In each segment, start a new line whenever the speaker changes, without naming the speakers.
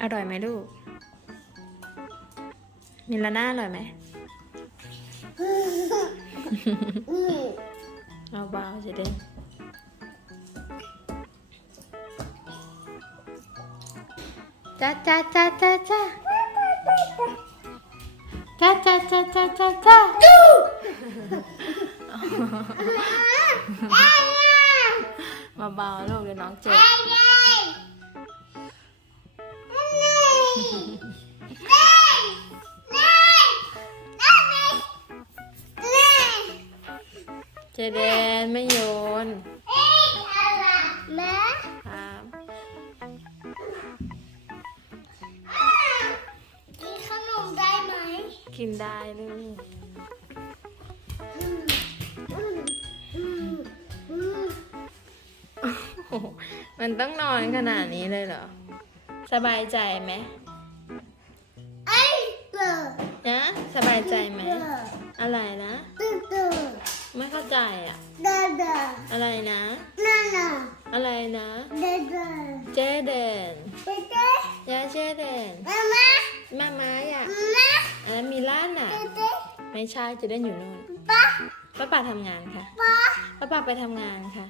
อร่อยไหมลูก มิลาน่าอร่อยไหมเอาเบาๆจะได้จ้าจ้าจ้าจ้าจ้าจ้าจ้าจ้าจ้าจ้าจ้ามาเบาๆลูกเดี๋ยวน้องเจ็บ จเดนไม่โยน
แม่
ครับ
กินขนมได้ไหม
กินได้ลูก
อืมอืมอืมอืม
โอ้โหมันต้องนอนขนาดนี้เลยเหรอ สบายใจไหม
ไอ้เกิด
นะ สบายใจไหม
เกิด
อะไรนะ ใจอะ
เดินเดิน
อะไรนะ
นั่นน่ะ
อะไรนะ
เดินเดิน
เจเดน
ไปเต้น
ยาเจเดน
มามา
มาม้าอะ
มา
อันนั้นมีล้านอะ
เต้นเต้น
ไม่ใช่จะได้อยู่นู่น
ป้า
ป้าป่าทำงานค่ะ
ป้า
ป้าป่าไปทำงานค่ะ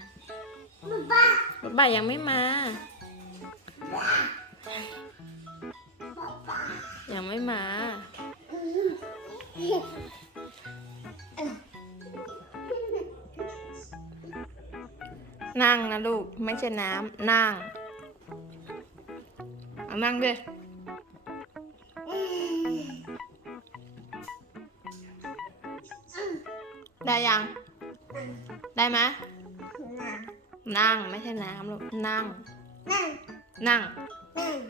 ป้า
ป้าป่ายังไม่มายังไม่มา นั่งนะลูก ไม่ใช่น้ำนั่งเอานั่งดิได้ยัง ได้ไหมนั่งไม่ใช่น้ำลูกนั่ง
นั่ง
นั่ง
นั่ง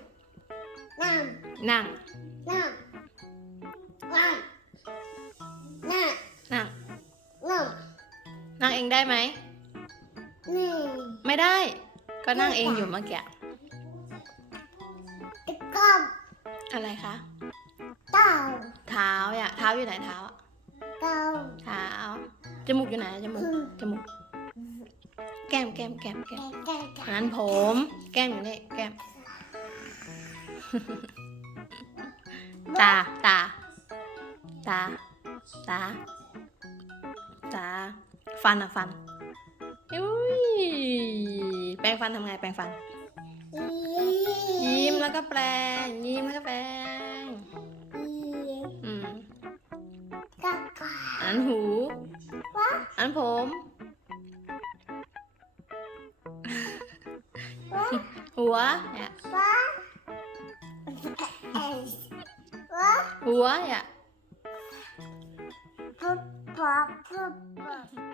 นั่ง
นั่ง
นั่ง นั่ง นั่ง
นั่ง
นั่ง
นั่งเองได้ไหม
นี่
ไม่ได้ ก็นั่งเองอยู่เมื่อกี้
ตะกอบ
อะไรคะ
เต่า
เท้าอะเท้าอยู่ไหนเท้าอะ
เต่า
เท้าจมูกอยู่ไหนจมูกจมูกแก้มแก้มแก้มแก้ม
แก่แก่
อันนั้นผม แก้มอยู่นี่แก้มตาตาตาตาตาฟันอะฟัน อุ้ยแปรงฟันทำไงแปรงฟัน ยิ้มแล้วก็แปรงยิ้มแล้วก็แปรงอืม
กะกะ
อันนั้นหู
ว้า
อันนั้นผม หัวเนี่ย
ว้าว้า
หัวเนี่ย
ปุ๊บปั๊บปุ๊บปั๊บ